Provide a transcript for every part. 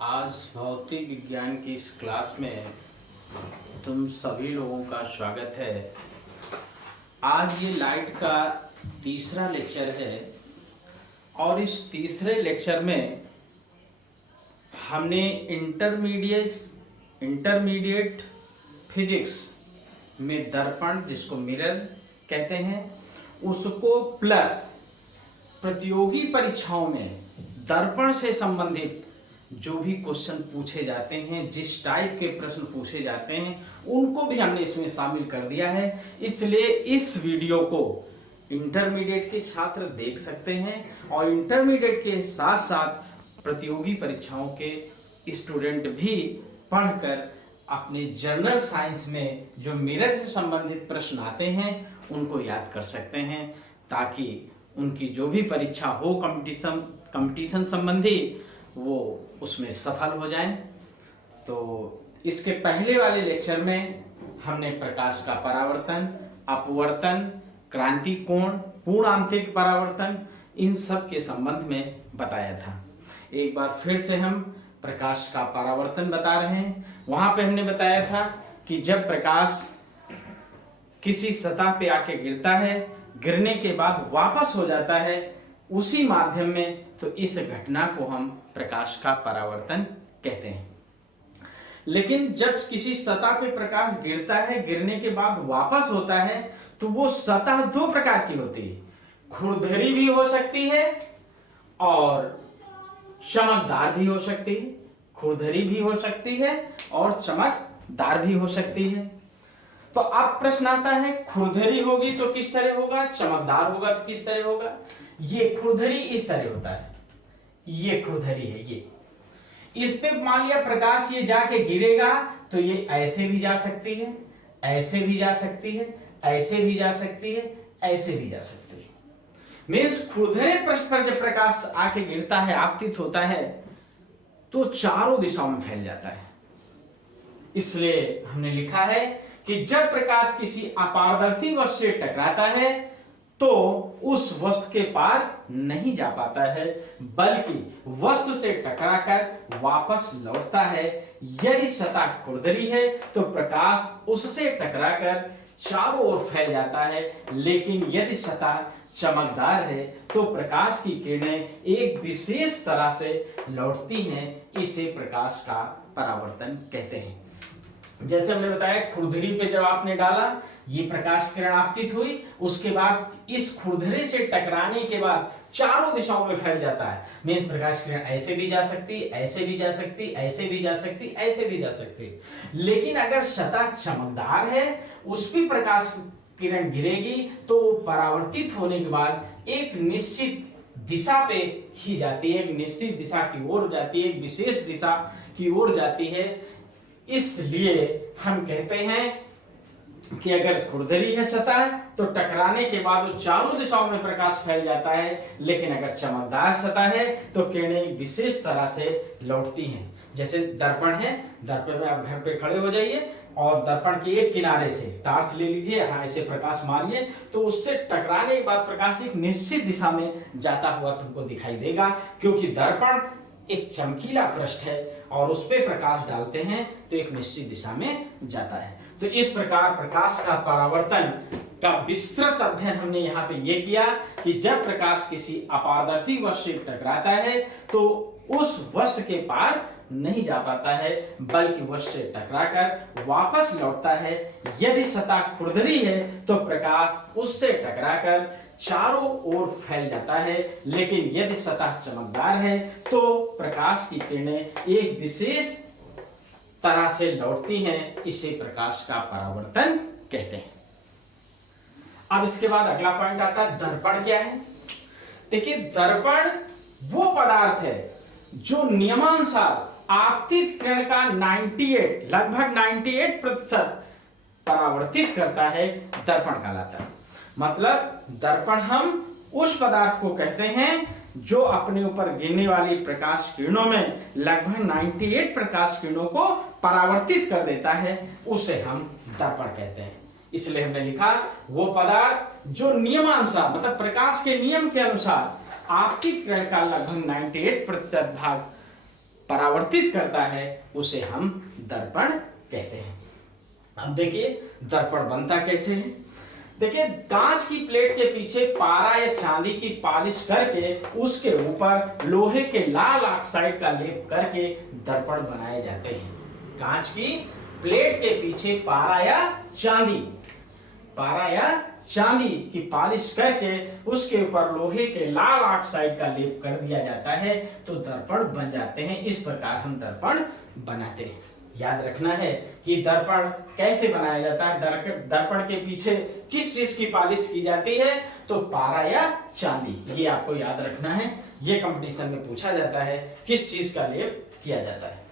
आज भौतिक विज्ञान की इस क्लास में तुम सभी लोगों का स्वागत है। आज ये लाइट का तीसरा लेक्चर है और इस तीसरे लेक्चर में हमने इंटरमीडिएट फिजिक्स में दर्पण, जिसको मिरर कहते हैं, उसको प्लस प्रतियोगी परीक्षाओं में दर्पण से संबंधित जो भी क्वेश्चन पूछे जाते हैं, जिस टाइप के प्रश्न पूछे जाते हैं, उनको भी हमने इसमें शामिल कर दिया है। इसलिए इस वीडियो को इंटरमीडिएट के छात्र देख सकते हैं और इंटरमीडिएट के साथ साथ प्रतियोगी परीक्षाओं के स्टूडेंट भी पढ़कर अपने जनरल साइंस में जो मिरर से संबंधित प्रश्न आते हैं उनको याद कर सकते हैं, ताकि उनकी जो भी परीक्षा हो कंपटीशन संबंधी वो उसमें सफल हो जाएं। तो इसके पहले वाले लेक्चर में हमने प्रकाश का परावर्तन, अपवर्तन, क्रांति कोण, पूर्ण आंतरिक परावर्तन, इन सब के संबंध में बताया था। एक बार फिर से हम प्रकाश का परावर्तन बता रहे हैं। वहां पे हमने बताया था कि जब प्रकाश किसी सतह पे आके गिरता है, गिरने के बाद वापस हो जाता है उसी माध्यम में, तो इस घटना को हम प्रकाश का परावर्तन कहते हैं। लेकिन जब किसी सतह पे प्रकाश गिरता है, गिरने के बाद वापस होता है, तो वो सतह दो प्रकार की होती है। खुरदरी भी हो सकती है और चमकदार भी हो सकती है। खुरदरी भी हो सकती है और चमकदार भी हो सकती है। तो अब प्रश्न आता है, खुरदरी होगी तो किस तरह होगा, चमकदार होगा तो किस तरह होगा। ये खुरदरी इस तरह होता है, ये खुरदरी है। ये इस पे मान लिया प्रकाश ये जाके गिरेगा तो ये ऐसे भी जा सकती है, ऐसे भी जा सकती है, ऐसे भी जा सकती है, ऐसे भी जा सकती है। मीन्स खुरदरे पृष्ठ पर जब प्रकाश आके गिरता है, आपतित होता है, तो चारों दिशाओं में फैल जाता है। इसलिए हमने लिखा है कि जब प्रकाश किसी अपारदर्शी वस्तु से टकराता है तो उस वस्तु के पार नहीं जा पाता है, बल्कि वस्तु से टकराकर वापस लौटता है। यदि सतह खुरदरी है तो प्रकाश उससे टकराकर चारों ओर फैल जाता है, लेकिन यदि सतह चमकदार है तो प्रकाश की किरणें एक विशेष तरह से लौटती हैं। इसे प्रकाश का परावर्तन कहते हैं। जैसे हमने बताया, खुरदरी पे जब आपने डाला, ये प्रकाश किरण आपतित हुई, उसके बाद इस खुरदरे से टकराने के बाद चारों दिशाओं में फैल जाता है। मेन प्रकाश किरण ऐसे भी जा सकती, ऐसे भी जा सकती, ऐसे भी जा सकती, ऐसे भी जा सकती। लेकिन अगर सतह चमकदार है, उस पर प्रकाश किरण गिरेगी तो परावर्तित होने के बाद एक निश्चित दिशा पे ही जाती है, एक निश्चित दिशा की ओर जाती है, एक विशेष दिशा की ओर जाती है। इसलिए हम कहते हैं कि अगर खुरदरी है सतह तो टकराने के बाद वो चारों दिशाओं में प्रकाश फैल जाता है, लेकिन अगर चमकदार सतह है तो किरणें विशेष तरह से लौटती हैं। जैसे दर्पण है, दर्पण में आप घर पे खड़े हो जाइए और दर्पण के एक किनारे से टॉर्च ले लीजिए, हाँ ऐसे प्रकाश मारिए, तो उससे टकराने के बाद प्रकाश एक निश्चित दिशा में जाता हुआ तुमको दिखाई देगा, क्योंकि दर्पण एक चमकीला पृष्ठ है और उस पे प्रकाश डालते हैं तो एक निश्चित दिशा में जाता है। तो इस प्रकार प्रकाश का परावर्तन का विस्तृत अध्ययन हमने यहाँ पे ये किया कि जब प्रकाश किसी अपारदर्शी वस्तु से टकराता है तो उस वस्तु के पार नहीं जा पाता है, बल्कि वस्तु से टकराकर वापस लौटता है। यदि सतह खुरदरी है तो प्रकाश उससे टकराकर चारों ओर फैल जाता है, लेकिन यदि सतह चमकदार है तो प्रकाश की किरणें एक विशेष तरह से लौटती हैं। इसे प्रकाश का परावर्तन कहते हैं। अब इसके बाद अगला पॉइंट आता है, दर्पण क्या है। देखिए, दर्पण वो पदार्थ है जो नियमानुसार आपतित किरण का लगभग 98% परावर्तित करता है, दर्पण कहलाता है। मतलब दर्पण हम उस पदार्थ को कहते हैं जो अपने ऊपर गिरने वाली प्रकाश किरणों में लगभग 98 प्रकाश किरणों को परावर्तित कर देता है, उसे हम दर्पण कहते हैं। इसलिए हमने लिखा वो पदार्थ जो नियमानुसार, मतलब प्रकाश के नियम के अनुसार आपतित किरण का लगभग 98% भाग परावर्तित करता है उसे हम दर्पण कहते हैं। अब देखिए दर्पण बनता कैसे है। देखिए कांच की प्लेट के पीछे पारा या चांदी की पॉलिश करके उसके ऊपर लोहे के लाल ऑक्साइड का लेप करके दर्पण बनाए जाते हैं। कांच की प्लेट के पीछे पारा या चांदी की पॉलिश करके उसके ऊपर लोहे के लाल ऑक्साइड का लेप कर दिया जाता है तो दर्पण बन जाते हैं। इस प्रकार हम दर्पण बनाते हैं। याद रखना है कि दर्पण कैसे बनाया जाता है। दर्पण के पीछे किस चीज की पॉलिश की जाती है, तो पारा या चांदी, ये आपको याद रखना है। ये कंपटीशन में पूछा जाता है किस चीज का लेप किया जाता है।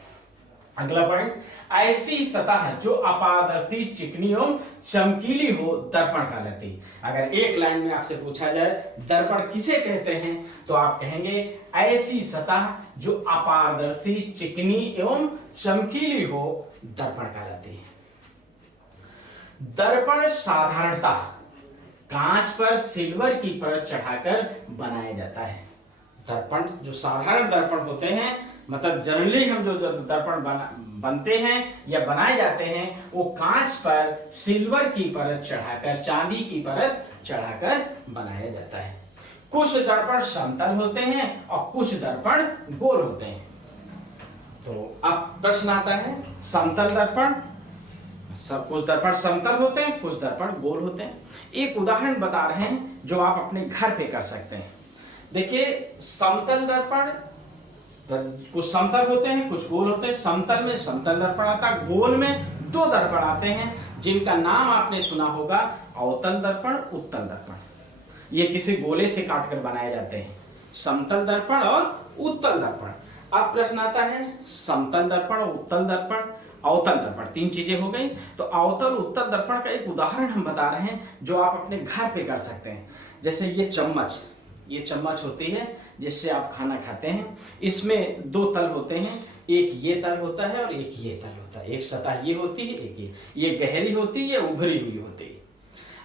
अगला पॉइंट, ऐसी सतह जो अपारदर्शी, चिकनी एवं चमकीली हो दर्पण कहलाती। अगर एक लाइन में आपसे पूछा जाए दर्पण किसे कहते हैं, तो आप कहेंगे ऐसी सतह जो अपारदर्शी, चिकनी एवं चमकीली हो दर्पण कहलाती है। दर्पण साधारणतः कांच पर सिल्वर की परत चढ़ाकर बनाया जाता है। दर्पण जो साधारण दर्पण होते हैं, मतलब जनरली हम जो दर्पण बनते हैं या बनाए जाते हैं, वो कांच पर सिल्वर की परत चढ़ाकर, चांदी की परत चढ़ाकर बनाया जाता है। कुछ दर्पण समतल होते हैं और कुछ दर्पण गोल होते हैं। तो अब प्रश्न आता है समतल दर्पण, सब कुछ दर्पण समतल होते हैं, कुछ दर्पण गोल होते हैं। एक उदाहरण बता रहे हैं जो आप अपने घर पे कर सकते हैं। देखिए समतल दर्पण, कुछ समतल होते हैं कुछ गोल होते हैं। समतल में समतल दर्पण आता है, गोल में दो दर्पण आते हैं जिनका नाम आपने सुना होगा, अवतल दर्पण, उत्तल दर्पण। ये किसी गोले से काटकर बनाए जाते हैं, समतल दर्पण और उत्तल दर्पण। अब प्रश्न आता है समतल दर्पण, उत्तल दर्पण, अवतल दर्पण, तीन चीजें हो गई। तो अवतल उत्तल दर्पण का एक उदाहरण हम बता रहे हैं जो आप अपने घर पे कर सकते हैं। जैसे ये चम्मच होती है जिससे आप खाना खाते हैं। इसमें दो तल होते हैं, एक ये तल होता है और एक ये तल होता है। एक सतह ये होती है, एक ये गहरी होती है, ये उभरी हुई होती है।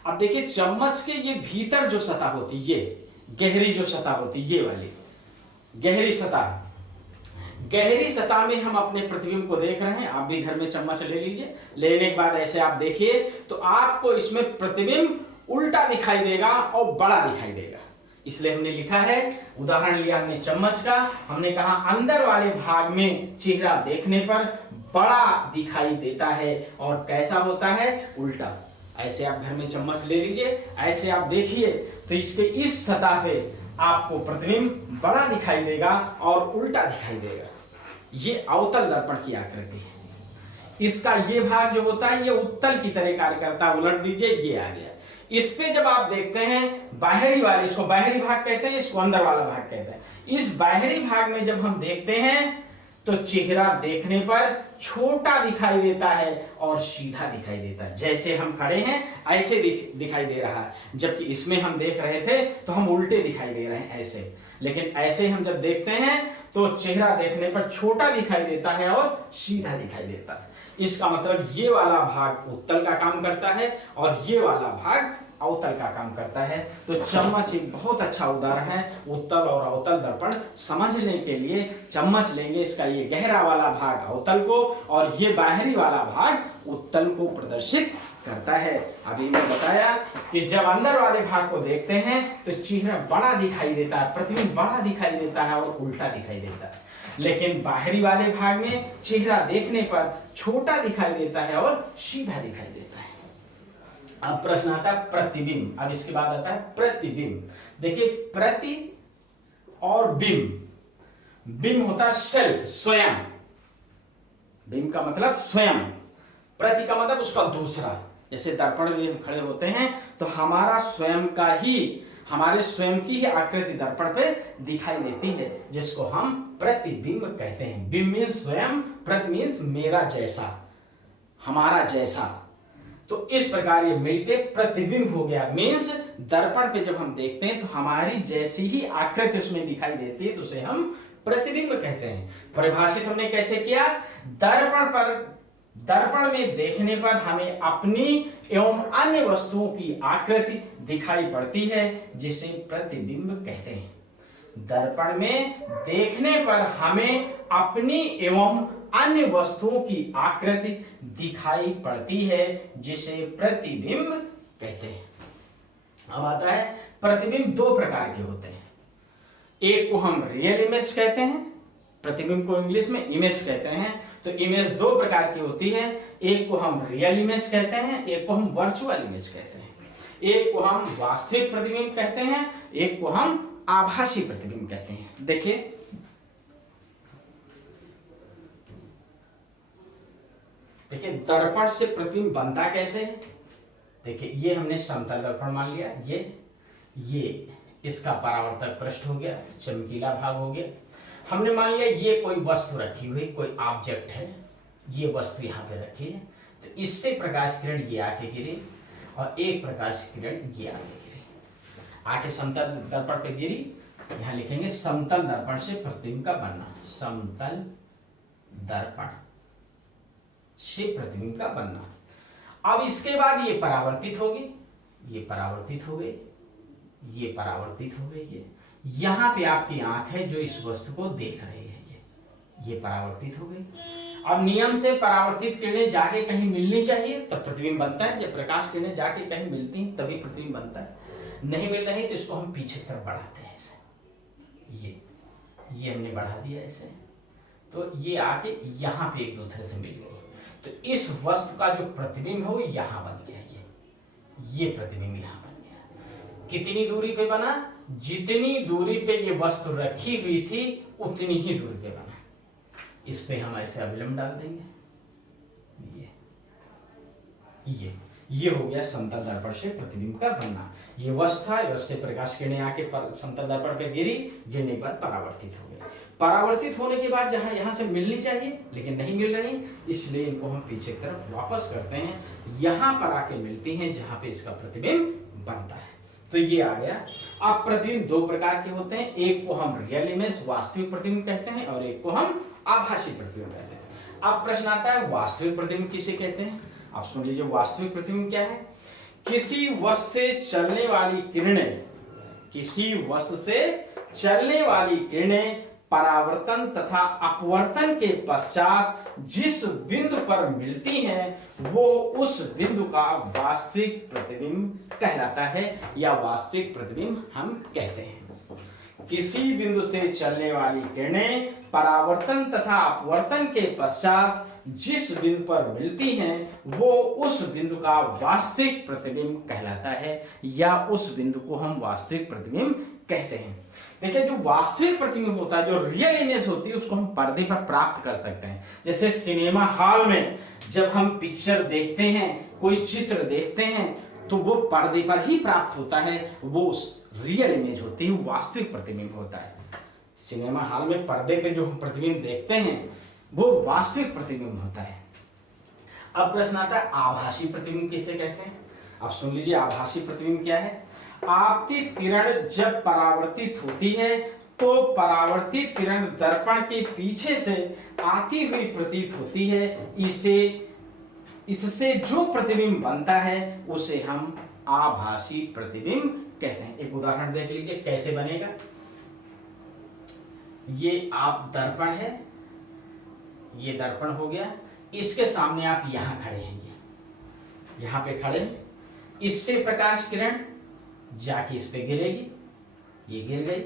अब देखिए चम्मच के ये भीतर जो सतह होती है, ये गहरी जो सतह होती है, ये वाली गहरी सतह में हम अपने प्रतिबिंब को देख रहे हैं। आप भी घर में चम्मच ले लीजिए, लेने के बाद ऐसे आप देखिए तो आपको इसमें प्रतिबिंब उल्टा दिखाई देगा और बड़ा दिखाई देगा। इसलिए हमने लिखा है, उदाहरण लिया हमने चम्मच का, हमने कहा अंदर वाले भाग में चेहरा देखने पर बड़ा दिखाई देता है और कैसा होता है, उल्टा। ऐसे आप घर में चम्मच ले लीजिए, ऐसे आप देखिए तो इसके इस सतह पे आपको प्रतिबिंब बड़ा दिखाई देगा और उल्टा दिखाई देगा। ये अवतल दर्पण की आकृति है। इसका ये भाग जो होता है ये उत्तल की तरह कार्य करता है। उलट दीजिए, ये आ गया। इस पे जब आप देखते हैं बाहरी वाले, इसको बाहरी भाग कहते हैं, इसको अंदर वाला भाग कहते हैं। इस बाहरी भाग में जब हम देखते हैं तो चेहरा देखने पर छोटा दिखाई देता है और सीधा दिखाई देता है। जैसे हम खड़े हैं ऐसे दिखाई दे रहा है, जबकि इसमें हम देख रहे थे तो हम उल्टे दिखाई दे रहे हैं ऐसे। लेकिन ऐसे हम जब देखते हैं तो चेहरा देखने पर छोटा दिखाई देता है और सीधा दिखाई देता है। इसका मतलब ये वाला भाग उत्तल का काम करता है और ये वाला भाग अवतल का काम करता है। तो चम्मच एक बहुत अच्छा उदाहरण है उत्तल और अवतल दर्पण समझने के लिए। चम्मच लेंगे, इसका ये गहरा वाला भाग अवतल को और ये बाहरी वाला भाग उत्तल को प्रदर्शित करता है। अभी मैं बताया कि जब अंदर वाले भाग को देखते हैं तो चेहरा बड़ा दिखाई देता है, प्रतिबिंब बड़ा दिखाई देता है और उल्टा दिखाई देता है। लेकिन बाहरी वाले भाग में चेहरा देखने पर छोटा दिखाई देता है और सीधा दिखाई देता है। अब प्रश्न आता है प्रतिबिंब। अब इसके बाद आता है प्रतिबिंब। देखिए प्रति और बिंब, बिंब होता है सेल्फ, स्वयं। बिंब का मतलब स्वयं, प्रति का मतलब उसका दूसरा। जैसे दर्पण में हम खड़े होते हैं तो हमारा स्वयं का ही, हमारे स्वयं की ही आकृति दर्पण पे दिखाई देती है, जिसको हम प्रतिबिंब कहते हैं। बिंब मीन्स स्वयं, प्रति मीन्स मेरा जैसा, हमारा जैसा। तो इस प्रकार ये मिलके प्रतिबिंब हो गया। मीन्स दर्पण पे जब हम देखते हैं तो हमारी जैसी ही आकृति उसमें दिखाई देती है, तो उसे हम प्रतिबिंब कहते हैं। परिभाषित हमने कैसे किया, दर्पण में देखने पर हमें अपनी एवं अन्य वस्तुओं की आकृति दिखाई पड़ती है, जिसे प्रतिबिंब कहते हैं। दर्पण में देखने पर हमें अपनी एवं अन्य वस्तुओं की आकृति दिखाई पड़ती है, जिसे प्रतिबिंब कहते हैं। अब आता है प्रतिबिंब दो प्रकार के होते हैं। एक को हम रियल इमेज कहते हैं, प्रतिबिंब को इंग्लिश में इमेज कहते हैं। तो इमेज दो प्रकार की होती है, एक को हम रियल इमेज कहते हैं, एक को हम वर्चुअल इमेज कहते हैं। एक को हम वास्तविक प्रतिबिंब कहते हैं, एक को हम आभासी प्रतिबिंब कहते हैं। देखिए दर्पण से प्रतिबिंब बनता कैसे है। देखिए ये हमने समतल दर्पण मान लिया, ये इसका परावर्तक पृष्ठ हो गया, चमकीला भाग हो गया। हमने मान लिया ये कोई वस्तु रखी हुई, कोई ऑब्जेक्ट है, ये वस्तु यहाँ पे रखी है। तो इससे प्रकाश किरण ये आके गिरी और एक प्रकाश किरण ये आके गिरी, आके समतल दर्पण पे गिरी। यहाँ लिखेंगे समतल दर्पण से प्रतिबिंब का बनना, समतल दर्पण से प्रतिबिंब का बनना। अब इसके बाद ये परावर्तित होगी, ये परावर्तित हो गई, ये परावर्तित हो गई, यहाँ पे आपकी आंख है जो इस वस्तु को देख रही है, ये परावर्तित हो गई। अब नियम से परावर्तित किरणें जाके कहीं मिलनी चाहिए तब प्रतिबिंब बनता है। जब प्रकाश किरणें जाके कहीं मिलती हैं तभी प्रतिबिंब बनता है। नहीं मिल रही तो इसको हम पीछे की तरफ बढ़ाते हैं ऐसे, ये हमने बढ़ा दिया ऐसे, तो ये आके यहाँ पे एक दूसरे से मिल गई। तो इस वस्तु का जो प्रतिबिंब है वो यहाँ बन गया, ये प्रतिबिंब यहाँ बन गया। कितनी दूरी पे बना, जितनी दूरी पे ये वस्तु रखी हुई थी उतनी ही दूरी पे बना। इस पे हम ऐसे अभिलंब डाल देंगे, ये हो गया समतल दर्पण से प्रतिबिंब का बनना। ये वस्तु था, इससे प्रकाश किरणें आके समतल दर्पण पे गिरी, गिरने के बाद परावर्तित हो गई। परावर्तित होने के बाद जहां यहां से मिलनी चाहिए लेकिन नहीं मिल रही, इसलिए इनको हम पीछे की तरफ वापस करते हैं, यहां पर आके मिलती हैं जहां पे इसका प्रतिबिंब बनता है। तो ये आ गया। अब प्रतिबिंब दो प्रकार के होते हैं, एक को हम रियल इमेज वास्तविक प्रतिबिंब कहते हैं और एक को हम आभासी प्रतिबिंब कहते हैं। अब प्रश्न आता है वास्तविक प्रतिबिंब किसे कहते हैं। आप सुन लीजिए, वास्तविक प्रतिबिंब क्या है। किसी वस्तु से चलने वाली किरणें, किसी वस्तु से चलने वाली किरणें परावर्तन तथा अपवर्तन के पश्चात जिस बिंदु पर मिलती हैं वो उस बिंदु का वास्तविक प्रतिबिंब कहलाता है या वास्तविक प्रतिबिंब हम कहते हैं। किसी बिंदु से चलने वाली किरणें परावर्तन तथा अपवर्तन के पश्चात जिस बिंदु पर मिलती हैं वो उस बिंदु का वास्तविक प्रतिबिंब कहलाता है या उस बिंदु को हम वास्तविक प्रतिबिंब कहते हैं। देखिए जो वास्तविक प्रतिबिंब होता है, जो रियल इमेज होती है, उसको हम पर्दे पर प्राप्त कर सकते हैं। जैसे सिनेमा हॉल में जब हम पिक्चर देखते हैं, कोई चित्र देखते हैं, तो वो पर्दे पर ही प्राप्त होता है, वो रियल इमेज होती है, वास्तविक प्रतिबिंब होता है। सिनेमा हॉल में पर्दे पे जो हम प्रतिबिंब देखते हैं वो वास्तविक प्रतिबिंब होता है। अब प्रश्न आता है आभासी प्रतिबिंब किसे कहते हैं। आप सुन लीजिए, आभासी प्रतिबिंब क्या है। आपतित किरण जब परावर्तित होती है तो परावर्तित किरण दर्पण के पीछे से आती हुई प्रतीत होती है। इससे जो प्रतिबिंब बनता है उसे हम आभासी प्रतिबिंब कहते हैं। एक उदाहरण देख लीजिए कैसे बनेगा। ये आप दर्पण है, ये दर्पण हो गया, इसके सामने आप यहां खड़े हैं, यहां पे खड़े हैं, इससे प्रकाश किरण जाके इस पे गिरेगी, ये गिर गई,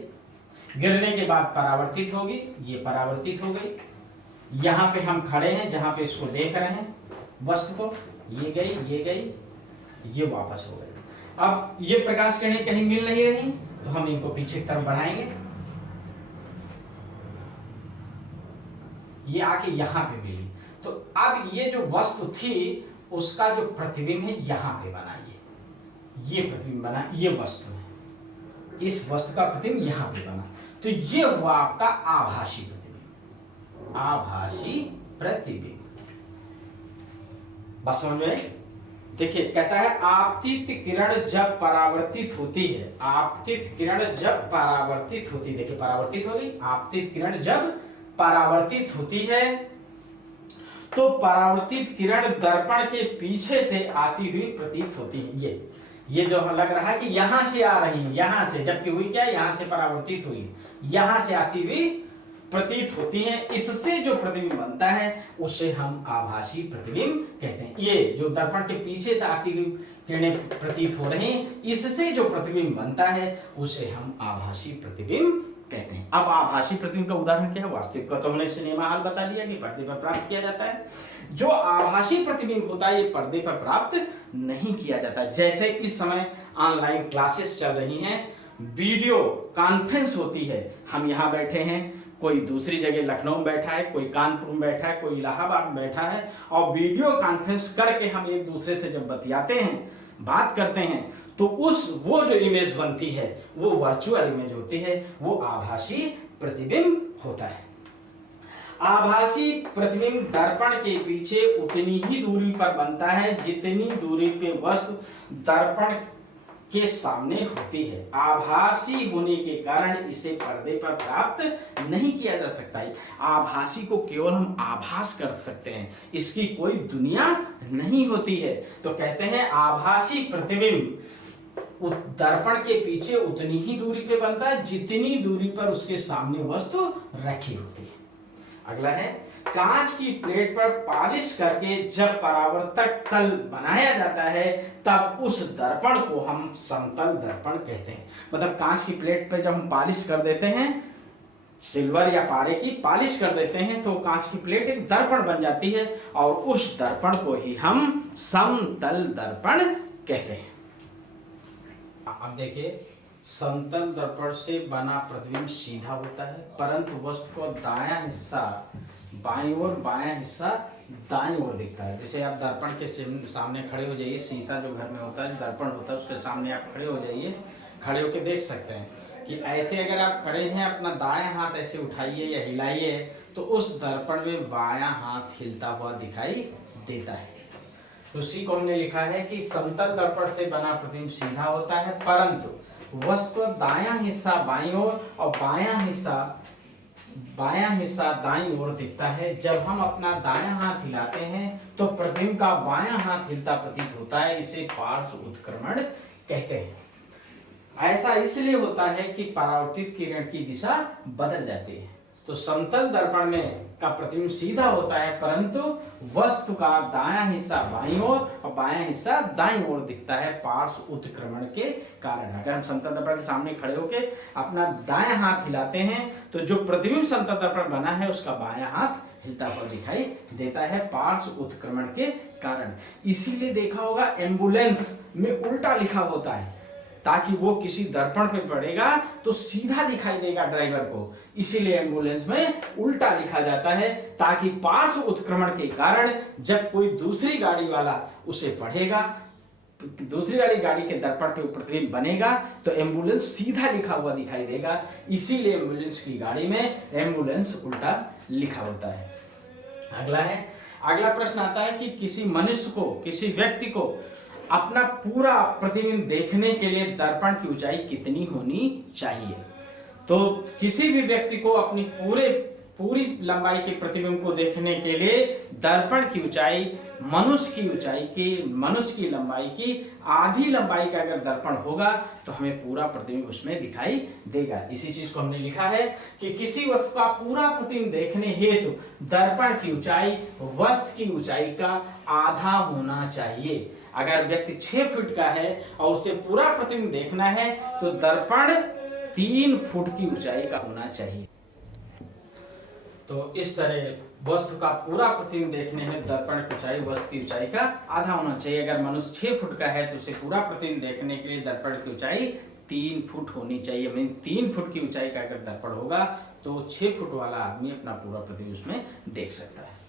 गिरने के बाद परावर्तित होगी, ये परावर्तित हो गई। यहां पे हम खड़े हैं जहां पे इसको देख रहे हैं वस्तु को, ये गई, ये गई, ये वापस हो गई। अब ये प्रकाश किरणें कहीं मिल नहीं रही तो हम इनको पीछे की तरफ बढ़ाएंगे, ये आके यहां पे मिली। तो अब ये जो वस्तु थी उसका जो प्रतिबिंब है यहां पे बना, ये प्रतिबिंब बना, ये वस्तु है, इस वस्तु का प्रतिबिंब यहां पे बना। तो ये हुआ आपका आभासी प्रतिबिंब, आभासी प्रतिबिंब। बस समझ में। देखिए कहता है आपतित किरण जब परावर्तित होती है, आपतित किरण जब परावर्तित होती, देखिए परावर्तित हो गई, आपतित किरण जब परावर्तित होती है तो परावर्तित किरण दर्पण के पीछे से आती हुई प्रतीत होती है। ये जो लग रहा है कि यहां से आ रही है, यहां से, जबकि हुई क्या, यहां से परावर्तित हुई, यहां से आती हुई प्रतीत होती है। इससे जो प्रतिबिंब बनता है उसे हम आभासी प्रतिबिंब कहते हैं। ये जो दर्पण के पीछे से आती हुई किरणें प्रतीत हो रही हैं, इससे जो प्रतिबिंब बनता है उसे हम आभासी प्रतिबिंब कहते हैं। अब आभासी प्रतिबिंब का उदाहरण क्या है? वास्तविक का तो हमने सिनेमा हॉल बता दिया कि पर्दे पर प्राप्त किया जाता है। जो आभासी प्रतिबिंब होता है ये पर्दे पर प्राप्त नहीं किया जाता। जैसे इस समय ऑनलाइन क्लासेस चल रही हैं, वीडियो कॉन्फ्रेंस होती है, हम यहाँ बैठे हैं, कोई दूसरी जगह लखनऊ में बैठा है, कोई कानपुर में बैठा है, कोई इलाहाबाद में बैठा है, और वीडियो कॉन्फ्रेंस करके हम एक दूसरे से जब बतियाते हैं, बात करते हैं, तो वो जो इमेज बनती है वो वर्चुअल इमेज होती है, वो आभासी प्रतिबिंब होता है। आभासी प्रतिबिंब दर्पण के पीछे उतनी ही दूरी पर बनता है जितनी दूरी पे वस्तु दर्पण के सामने होती है। आभासी होने के कारण इसे पर्दे पर प्राप्त नहीं किया जा सकता है। आभासी को केवल हम आभास कर सकते हैं, इसकी कोई दुनिया नहीं होती है। तो कहते हैं आभासी प्रतिबिंब दर्पण के पीछे उतनी ही दूरी पे बनता है जितनी दूरी पर उसके सामने वस्तु रखी होती है। अगला है, कांच की प्लेट पर पॉलिश करके जब परावर्तक तल बनाया जाता है तब उस दर्पण को हम समतल दर्पण कहते हैं। मतलब कांच की प्लेट पर जब हम पॉलिश कर देते हैं, सिल्वर या पारे की पॉलिश कर देते हैं, तो कांच की प्लेट एक दर्पण बन जाती है और उस दर्पण को ही हम समतल दर्पण कहते हैं। अब देखिए, समतल दर्पण से बना प्रतिबिंब सीधा होता है, परंतु वस्तु का दायां हिस्सा बाईं ओर, बायां हिस्सा दाईं ओर दिखता है। जैसे आप दर्पण के सामने खड़े हो जाइए, शीशा जो घर में होता है, दर्पण होता है, उसके सामने आप खड़े हो जाइए, खड़े होकर देख सकते हैं कि ऐसे अगर आप खड़े हैं, अपना दायां हाथ ऐसे उठाइए या हिलाइए, तो उस दर्पण में बायां हाथ हिलता हुआ दिखाई देता है। उसी को हमने लिखा है कि समतल दर्पण से बना प्रतिबिंब सीधा होता है, परंतु वस्तु दायां हिस्सा बाईं ओर और बायां हिस्सा दाईं ओर दिखता है। जब हम अपना दायां हाथ हिलाते हैं तो प्रतिबिंब का बायां हाथ हिलता प्रतीत होता है, इसे पार्श्व उत्क्रमण कहते हैं। ऐसा इसलिए होता है कि परावर्तित किरण की दिशा बदल जाती है। तो समतल दर्पण में का प्रतिबिंब सीधा होता है, परंतु वस्तु का दायां हिस्सा बाईं ओर और बायां हिस्सा दाईं ओर दिखता है पार्श्व उत्क्रमण के कारण। अगर हम समतल दर्पण के सामने खड़े होकर अपना दायां हाथ हिलाते हैं तो जो प्रतिबिंब समतल दर्पण बना है उसका बायां हाथ हिलता हुआ दिखाई देता है पार्श्व उत्क्रमण के कारण। इसीलिए देखा होगा एम्बुलेंस में उल्टा लिखा होता है, ताकि वो किसी दर्पण पे पड़ेगा तो सीधा दिखाई देगा ड्राइवर को, इसीलिए एम्बुलेंस में उल्टा लिखा जाता है, ताकि पार्श्व उत्क्रमण के कारण जब कोई दूसरी गाड़ी वाला उसे पढ़ेगा, दूसरी वाली गाड़ी के दर्पण पे प्रतिबिंब बनेगा तो एम्बुलेंस सीधा लिखा हुआ दिखाई देगा। इसीलिए एम्बुलेंस की गाड़ी में एम्बुलेंस उल्टा लिखा होता है। अगला प्रश्न आता है कि किसी मनुष्य को, किसी व्यक्ति को अपना पूरा प्रतिबिंब देखने के लिए दर्पण की ऊंचाई कितनी होनी चाहिए? तो किसी भी व्यक्ति को अपनी पूरी लंबाई के प्रतिबिंब को देखने के लिए दर्पण की ऊंचाई मनुष्य की लंबाई की आधी लंबाई का अगर दर्पण होगा तो हमें पूरा प्रतिबिंब उसमें दिखाई देगा। इसी चीज को हमने लिखा है कि किसी वस्तु का पूरा प्रतिबिंब देखने हेतु दर्पण की ऊंचाई वस्तु की ऊंचाई का आधा होना चाहिए। अगर व्यक्ति 6 फुट का है और उसे पूरा प्रतिबिंब देखना है तो दर्पण 3 फुट की ऊंचाई का होना चाहिए। तो इस तरह वस्तु का पूरा प्रतिबिंब देखने में दर्पण की ऊंचाई वस्तु की ऊंचाई का आधा होना चाहिए। अगर मनुष्य 6 फुट का है तो उसे पूरा प्रतिबिंब देखने के लिए दर्पण की ऊंचाई 3 फुट होनी चाहिए। मीन 3 फुट की ऊंचाई का अगर दर्पण होगा तो 6 फुट वाला आदमी अपना पूरा प्रतिबिंब उसमें देख सकता है।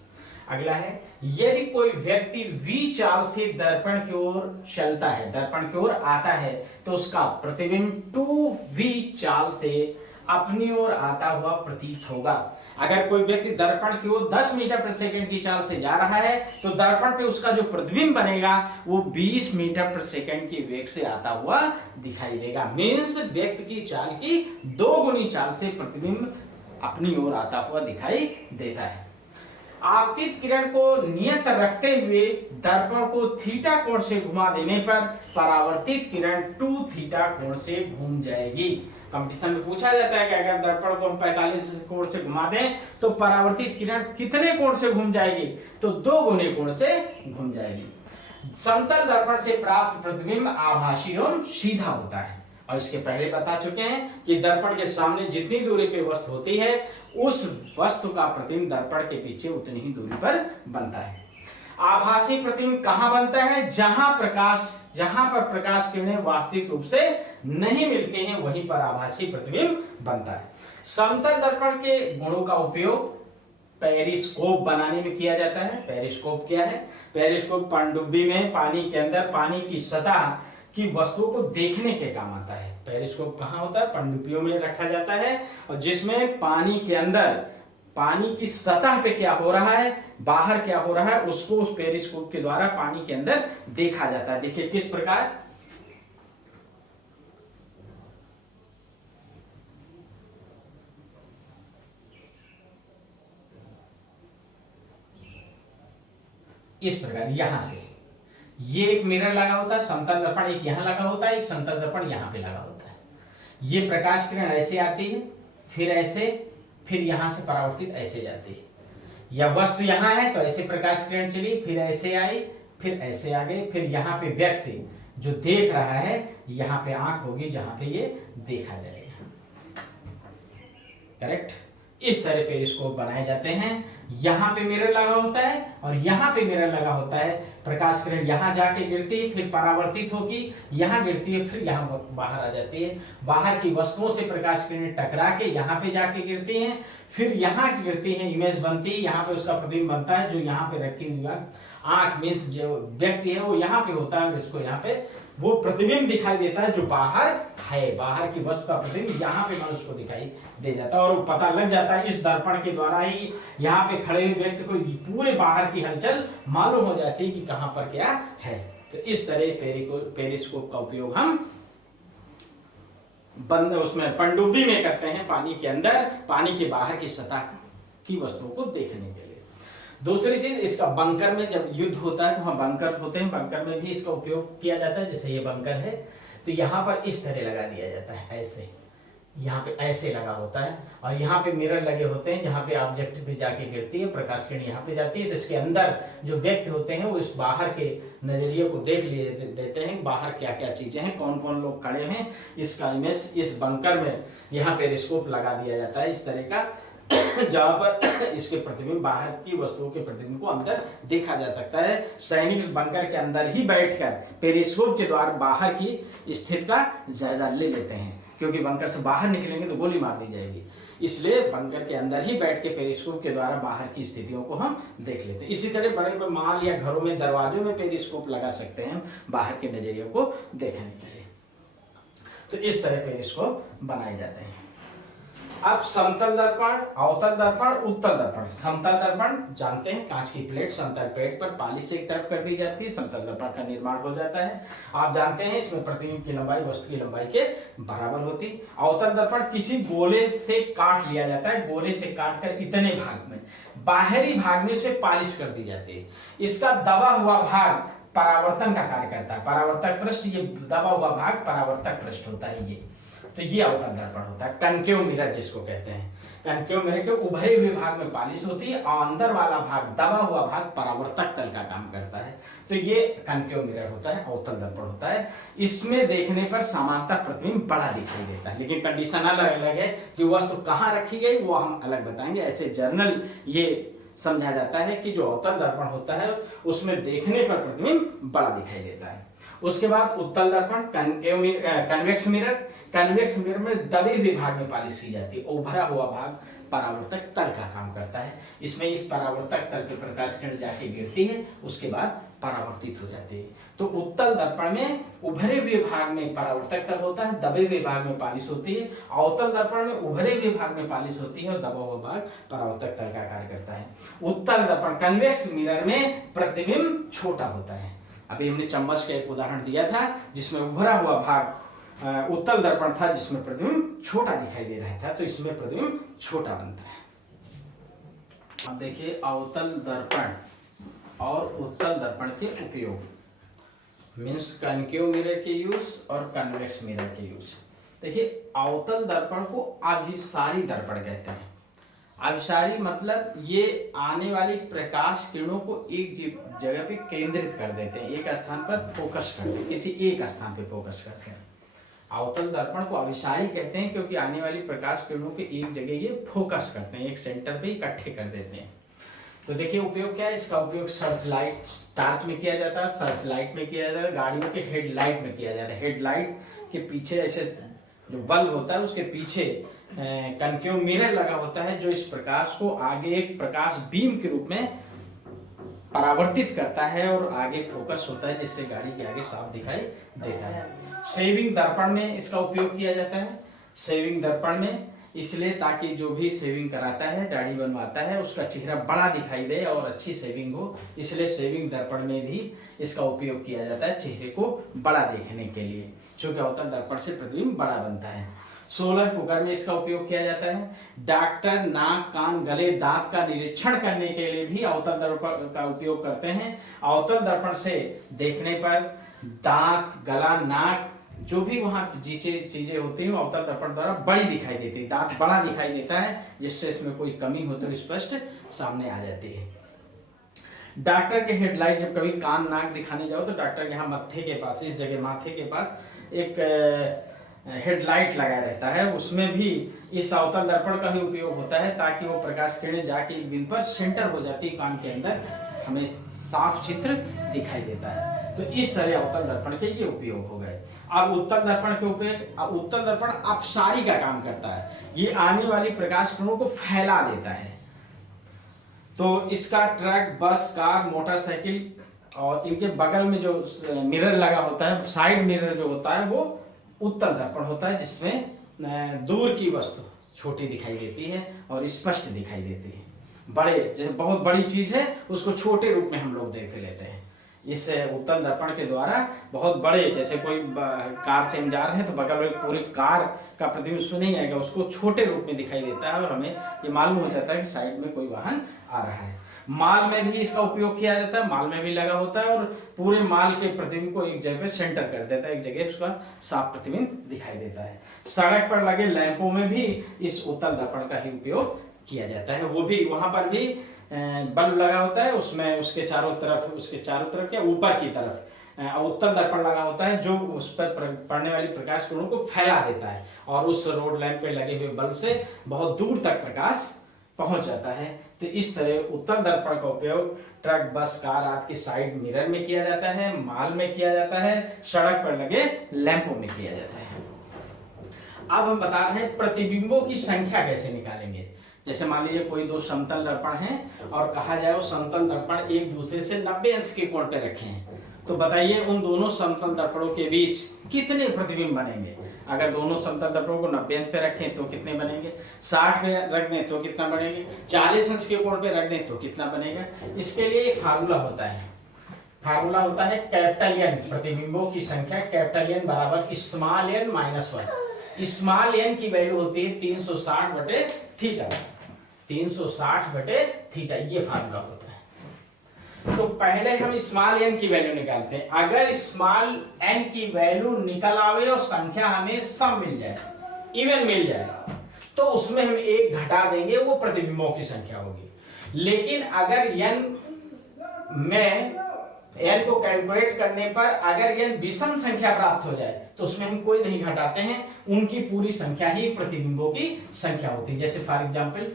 अगला है, यदि कोई व्यक्ति V चाल से दर्पण की ओर चलता है, दर्पण की ओर आता है, तो उसका प्रतिबिंब 2V चाल से अपनी ओर आता हुआ प्रतीत होगा। अगर कोई व्यक्ति दर्पण की ओर 10 मीटर प्रति सेकंड की चाल से जा रहा है तो दर्पण पे उसका जो प्रतिबिंब बनेगा वो 20 मीटर प्रति सेकंड की वेग से आता हुआ दिखाई देगा। मीन्स व्यक्ति की चाल की 2 गुनी चाल से प्रतिबिंब अपनी ओर आता हुआ दिखाई देता है। आपतित किरण को नियत रखते हुए दर्पण को थीटा कोण से घुमा देने पर परावर्तित किरण 2 थीटा कोण से घूम जाएगी। कंपटीशन में पूछा जाता है कि अगर दर्पण को हम 45 कोण से घुमा दें तो परावर्तित किरण कितने कोण से घूम जाएगी, तो 2 गुने कोण से घूम जाएगी। समतल दर्पण से प्राप्त प्रतिबिंब आभासी एवं सीधा होता है, और इसके पहले बता चुके हैं कि दर्पण के सामने जितनी दूरी पे वस्तु होती है उस वस्तु का प्रतिबिंब दर्पण के पीछे उतनी ही दूरी पर बनता है। आभासी प्रतिबिंब कहां बनता है, जहां पर प्रकाश किरणें वास्तविक रूप से नहीं मिलती हैं वहीं पर आभासी प्रतिबिंब बनता है। समतल दर्पण के गुणों का उपयोग पेरिस्कोप बनाने में किया जाता है। पेरिस्कोप क्या है? पेरिस्कोप पनडुब्बी में पानी के अंदर पानी की सतह की वस्तुओं को देखने के काम आता है। पेरिस्कोप कहाँ होता है? पनडुब्बियों में रखा जाता है, और जिसमें पानी के अंदर पानी की सतह पे क्या हो रहा है, बाहर क्या हो रहा है, उसको उस पेरिस्कोप के द्वारा पानी के अंदर देखा जाता है। देखिए किस प्रकार, इस प्रकार यहां से ये एक मिरर लगा होता है, समतल दर्पण एक यहां लगा होता है, एक समतल दर्पण यहां पे लगा होता है। ये प्रकाश किरण ऐसे आती है, फिर ऐसे, फिर यहां से परावर्तित ऐसे जाती है। या वस्तु यहां है तो ऐसे प्रकाश किरण चली, फिर ऐसे आई, फिर ऐसे आ गई, फिर यहाँ पे व्यक्ति जो देख रहा है यहाँ पे आंख होगी जहां पे ये देखा जाएगा। करेक्ट? इस तरह पेरिस्कोप बनाए जाते हैं। यहाँ पे मिरर लगा होता है और यहाँ पे मिरर लगा होता है। प्रकाश किरण यहाँ जाके गिरती है, फिर परावर्तित होगी, यहाँ गिरती है, फिर यहाँ बाहर आ जाती है। बाहर की वस्तुओं से प्रकाश किरणें टकरा के यहाँ पे जाके गिरती हैं, फिर यहाँ गिरती है, इमेज बनती है, यहाँ पे उसका प्रतिबिंब बनता है जो यहाँ पे रखी हुई आंख मीन्स जो व्यक्ति है वो यहाँ पे होता है, और इसको यहाँ पे वो प्रतिबिंब दिखाई देता है जो बाहर है। बाहर की वस्तु का प्रतिबिंब यहाँ पे मनुष्य को दिखाई दे जाता है, और वो पता लग जाता है इस दर्पण के द्वारा ही यहाँ पे खड़े हुए व्यक्ति को पूरे बाहर की हलचल मालूम हो जाती है कि कहाँ पर क्या है। तो इस तरह पेरिस्कोप का उपयोग हम बंद उसमें पनडुब्बी में करते हैं, पानी के अंदर पानी के बाहर की सतह की वस्तुओं को देखने के लिए। दूसरी चीज, इसका बंकर में जब युद्ध होता है तो वहां बंकर होते हैं, बंकर में भी इसका उपयोग किया जाता है। जैसे ये बंकर है तो यहाँ पर इस तरह लगा दिया जाता है, ऐसे यहाँ पे ऐसे लगा होता है, और यहाँ पे मिरर लगे होते हैं जहाँ पे ऑब्जेक्ट पे जाके गिरती है, प्रकाश किरण यहाँ पे जाती है, तो इसके अंदर जो व्यक्ति होते हैं वो इस बाहर के नजरिए को देख लिए देते हैं, बाहर क्या क्या चीजें हैं, कौन कौन लोग खड़े हैं, इसका इमेज इस बंकर में यहाँ पेरिस्कोप लगा दिया जाता है इस तरह का, जहां पर इसके प्रतिबिंब बाहर की वस्तुओं के प्रतिबिंब को अंदर देखा जा सकता है। सैनिक बंकर के अंदर ही बैठकर पेरिस्कोप के द्वारा बाहर की स्थिति का जायजा ले लेते हैं, क्योंकि बंकर से बाहर निकलेंगे तो गोली मार दी जाएगी, इसलिए बंकर के अंदर ही बैठ के पेरिस्कोप के द्वारा बाहर की स्थितियों को हम देख लेते हैं। इसी तरह बड़े बड़े माल या घरों में दरवाजों में पेरिस्कोप लगा सकते हैं बाहर के नजरिए को देखने के लिए। तो इस तरह पेरिस्कोप बनाए जाते हैं। अब समतल दर्पण, अवतल दर्पण, उत्तल दर्पण। समतल दर्पण जानते हैं, कांच की प्लेट समतल प्लेट पर पॉलिश से एक तरफ कर दी जाती है, समतल दर्पण का निर्माण हो जाता है। आप जानते हैं इसमें प्रतिबिंब की लंबाई वस्तु की लंबाई के बराबर होती है। अवतल दर्पण किसी गोले से काट लिया जाता है, गोले से काट कर इतने भाग में, बाहरी भाग में इसमें पॉलिश कर दी जाती है। इसका दबा हुआ भाग परावर्तन का कार्य करता है, परावर्तक पृष्ठ, ये दबा हुआ भाग परावर्तक पृष्ठ होता है ये। तो ये अवतल दर्पण होता है। कनकेव मिरर जिसको कहते हैं, कनकेव मिरर के उभरे हुए भाग में पॉलिश होती है और अंदर वाला भाग, दबा हुआ भाग परावर्तक तल का काम करता है। तो ये कनकेव मिरर होता है, अवतल दर्पण होता है। इसमें देखने पर समांतर प्रतिबिंब बड़ा दिखाई देता है, लेकिन कंडीशन अलग अलग है कि वस्तु कहाँ रखी गई वो हम अलग बताएंगे। ऐसे जर्नल ये समझा जाता है कि जो अवतल दर्पण होता है उसमें देखने पर प्रतिबिंब बड़ा दिखाई देता है। उसके बाद उत्तल दर्पण, कन्वेक्स मिरर। कन्वेक्स मिरर में दबे हुए भाग में पॉलिश की जाती है, उभरा हुआ भाग परावर्तक तल का काम करता है। इसमें इस परावर्तक तल पे प्रकाश किरण जाके गिरती है, उसके बाद परावर्तित हो जाती है। तो उत्तल दर्पण में उभरे हुए भाग में परावर्तक तल होता है, दबे हुए भाग में पॉलिश होती है। अवतल दर्पण में उभरे हुए भाग में पॉलिश होती है और दबा हुआ भाग परावर्तक तल का कार्य करता है। उत्तल दर्पण, कन्वेक्स मिरर में प्रतिबिंब छोटा होता है। अभी हमने चम्मच का एक उदाहरण दिया था जिसमें उभरा हुआ भाग उत्तल दर्पण था, जिसमें प्रतिबिंब छोटा दिखाई दे रहा था, तो इसमें प्रतिबिंब छोटा बनता है। अब देखिए अवतल दर्पण और उत्तल दर्पण के उपयोग, मीन्स कनकेव मिरर के यूज और कन्वेक्स मिरर के यूज। देखिए अवतल दर्पण को अभिसारी दर्पण कहते हैं। अभिसारी मतलब ये आने वाली प्रकाश किरणों को एक जगह पे केंद्रित कर देते हैं, एक स्थान पर फोकस करते हैं, किसी एक स्थान पे फोकस करते हैं। अवतल दर्पण को अभिसारी कहते हैं क्योंकि आने वाली प्रकाश किरणों के एक जगह ये फोकस करते हैं, एक सेंटर पे इकट्ठे कर देते हैं। तो देखिए उपयोग क्या है, इसका उपयोग सर्च लाइट टार्च में किया जाता है, सर्च लाइट में किया जाता है, गाड़ियों के हेडलाइट में किया जाता है। हेडलाइट के पीछे ऐसे जो बल्ब होता है उसके पीछे कनकेव मिरर लगा होता है जो इस प्रकाश को आगे एक प्रकाश बीम के रूप में परावर्तित करता है और आगे फोकस होता है जिससे गाड़ी के आगे साफ दिखाई देता है। शेविंग दर्पण में इसका उपयोग किया जाता है। शेविंग दर्पण में इसलिए ताकि जो भी शेविंग कराता है, दाढ़ी बनवाता है, उसका चेहरा बड़ा दिखाई दे और अच्छी शेविंग हो, इसलिए शेविंग दर्पण में भी इसका उपयोग किया जाता है चेहरे को बड़ा देखने के लिए, क्योंकि अवतल दर्पण से प्रतिबिंब बड़ा बनता है। सोलर कुकर में इसका उपयोग किया जाता है। डॉक्टर नाक, कान, गले, दांत का निरीक्षण करने के लिए भी अवतल दर्पण का उपयोग करते हैं। अवतल दर्पण से देखने पर दांत, गला, नाक, जो भी वहां चीजें होती हैं वो अवतल दर्पण द्वारा बड़ी दिखाई देती है। दांत बड़ा दिखाई देता है जिससे इसमें कोई कमी हो तो स्पष्ट सामने आ जाती है। डॉक्टर के हेडलाइट, जब कभी कान नाक दिखाने जाओ तो डॉक्टर यहाँ मत्थे के पास, इस जगह माथे के पास एक हेडलाइट लगा रहता है, उसमें भी इस अवतल दर्पण का ही उपयोग होता है ताकि वो प्रकाश किरणें जाके एक बिंदु पर सेंटर हो जाती है कान के अंदर, हमें साफ चित्र दिखाई देता है। तो इस तरह अवतल दर्पण के ये उपयोग हो गए। अब उत्तल दर्पण के उपयोग, अब उत्तल दर्पण अपसारी का काम करता है, ये आने वाली प्रकाश किरणों को फैला देता है। तो इसका ट्रक, बस, कार, मोटरसाइकिल और इनके बगल में जो मिरर लगा होता है, साइड मिरर जो होता है वो उत्तल दर्पण होता है, जिसमें दूर की वस्तु छोटी दिखाई देती है और स्पष्ट दिखाई देती है। बड़े, जैसे बहुत बड़ी चीज है उसको छोटे रूप में हम लोग देख लेते हैं। इस उत्तल दर्पण के द्वारा बहुत बड़े, जैसे कोई कार से हम जा रहे हैं तो बगल में पूरी कार का प्रतिबिंब उसमें नहीं आएगा, उसको छोटे रूप में दिखाई देता है और हमें ये मालूम हो जाता है कि साइड में कोई वाहन आ रहा है। माल में भी इसका उपयोग किया जाता है, माल में भी लगा होता है और पूरे माल के प्रतिबिंब को एक जगह सेंटर कर देता है, एक जगह उसका साफ प्रतिबिंब दिखाई देता है। सड़क पर लगे लैंपों में भी इस उत्तल दर्पण का ही उपयोग किया जाता है, वो भी वहां पर भी बल्ब लगा होता है, उसमें उसके चारों तरफ क्या ऊपर की तरफ उत्तल दर्पण लगा होता है जो उस पर पड़ने वाली प्रकाश किरणों को फैला देता है और उस रोड लैंप पे लगे हुए बल्ब से बहुत दूर तक प्रकाश पहुंच जाता है। तो इस तरह उत्तल दर्पण का उपयोग ट्रक, बस, कार आदि की साइड मिरर में किया जाता है, माल में किया जाता है, सड़क पर लगे लैंपों में किया जाता है। अब हम बता रहे हैं प्रतिबिंबों की संख्या कैसे निकालेंगे। जैसे मान लीजिए कोई दो समतल दर्पण हैं और कहा जाए वो समतल दर्पण एक दूसरे से 90 अंश के कोण पे रखे हैं, तो बताइए उन दोनों समतल दर्पणों के बीच कितने प्रतिबिंब बनेंगे। अगर दोनों समतल दर्पणों को 90 अंश पे रखें तो कितने बनेंगे, 60 पे रख दें तो कितना बनेंगे, 40 अंश के कोण पे रख दें तो कितना बनेगा। इसके लिए एक फार्मूला होता है, फार्मूला होता है कैपिटल एन, प्रतिबिंबों की संख्या कैपिटल एन बराबर small n minus 1। Small n की वैल्यू होती है 360 बटे थीटा, 360 बटे थीटा, ये फार्मूला होता है। तो पहले हम स्मॉल एन की वैल्यू निकालते हैं। अगर स्मॉल एन की वैल्यू निकल आवे और संख्या हमें सम मिल जाए, इवन मिल जाए, तो उसमें हम एक घटा देंगे, वो प्रतिबिंबों की संख्या होगी। लेकिन अगर एन में एन को कैलकुलेट करने पर अगर एन विषम संख्या प्राप्त हो जाए तो उसमें हम कोई नहीं घटाते हैं, उनकी पूरी संख्या ही प्रतिबिंबों की संख्या होती है। जैसे फॉर एग्जांपल,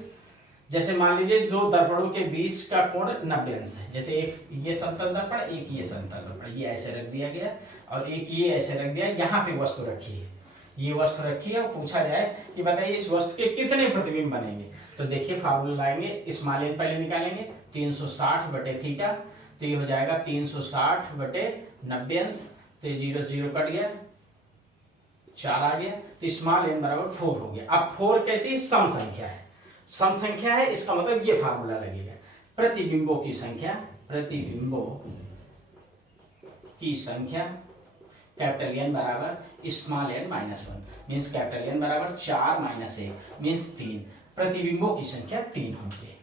जैसे मान लीजिए दो दर्पणों के बीच का कोण 90 अंश है, जैसे एक ये समतल दर्पण, एक ये समतल दर्पण, ये ऐसे रख दिया गया और एक ये ऐसे रख दिया, यहाँ पे वस्तु रखी है, ये वस्तु रखी है और पूछा जाए कि बताइए इस वस्तु के कितने प्रतिबिंब बनेंगे, तो देखिए फार्मूला लाएंगे, स्मॉल एन पहले निकालेंगे 360 बटे थीटा, तो ये हो जाएगा 360 बटे 90 अंश, तो 0 0 कट गया, 4 आ गया, तो स्मॉल एन बराबर 4 हो गया। अब 4 कैसी सम संख्या है, सम संख्या है, इसका मतलब ये फार्मूला लगेगा, प्रतिबिंबों की संख्या, प्रतिबिंबों की संख्या कैपिटल एन बराबर small n minus 1, means capital N बराबर 4 माइनस 1 मीन्स 3, प्रतिबिंबों की संख्या 3 होगी।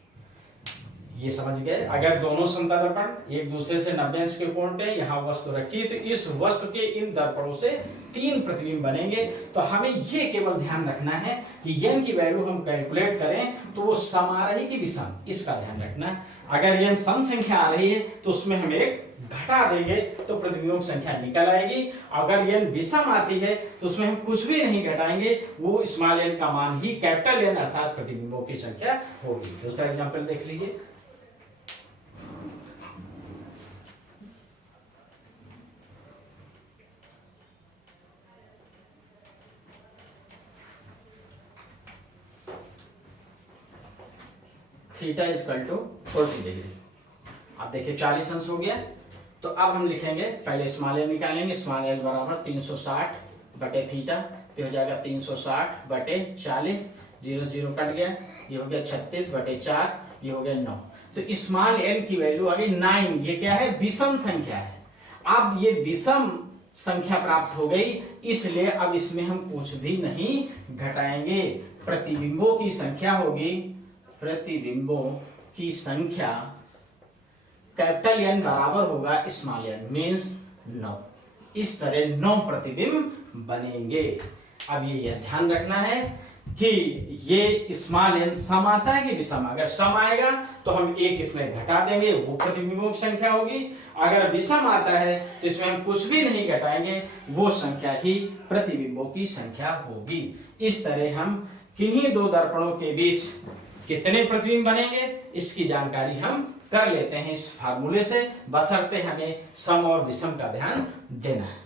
ये समझ गए। अगर दोनों समतल दर्पण एक दूसरे से 90 अंश के कोण पे यहाँ वस्तु रखी तो इस वस्तु के इन दर्पणों से 3 प्रतिबिंब बनेंगे। तो हमें ये केवल ध्यान रखना है कि n की वैल्यू हम कैलकुलेट करें तो वो समारही की विषम, इसका ध्यान रखना है। अगर n सम संख्या आ रही है तो उसमें हम एक घटा देंगे तो प्रतिबिंबों की संख्या निकल आएगी। अगर n विषम आती है तो उसमें हम कुछ भी नहीं घटाएंगे, वो स्मॉल n का मान ही कैपिटल N अर्थात प्रतिबिंबों की संख्या होगी। दूसरा एग्जांपल देख लीजिए। Theta equal to 40 degree. अब देखिए 40 अंश हो गया, तो अब हम लिखेंगे, पहले स्मॉल एल निकालेंगे। स्मॉल एल बराबर 360 बटे थीटा, तो हो जाएगा 360 बटे 40, 0 0 कट गया, ये हो गया 36 बटे 4, ये हो गया 9। तो स्मॉल एल की वैल्यू आ गई 9। ये क्या है? विषम संख्या है। अब ये विषम संख्या प्राप्त हो गई, इसलिए अब इसमें हम कुछ भी नहीं घटाएंगे। प्रतिबिंबों की संख्या होगी, प्रतिबिंबों की संख्या कैपिटल N बराबर होगा स्मॉल n मीन्स 9। इस तरह 9 प्रतिबिंब बनेंगे। अब ये ध्यान रखना है कि ये स्मॉल n सम आता है कि विषम। अगर सम आएगा तो हम एक इसमें घटा देंगे, वो प्रतिबिंबों की संख्या होगी। अगर विषम आता है तो इसमें हम कुछ भी नहीं घटाएंगे, वो संख्या ही प्रतिबिंबों की संख्या होगी। इस तरह हम किन्हीं दो दर्पणों के बीच कितने प्रतिबिंब बनेंगे इसकी जानकारी हम कर लेते हैं इस फार्मूले से, बशर्ते हमें सम और विषम का ध्यान देना है।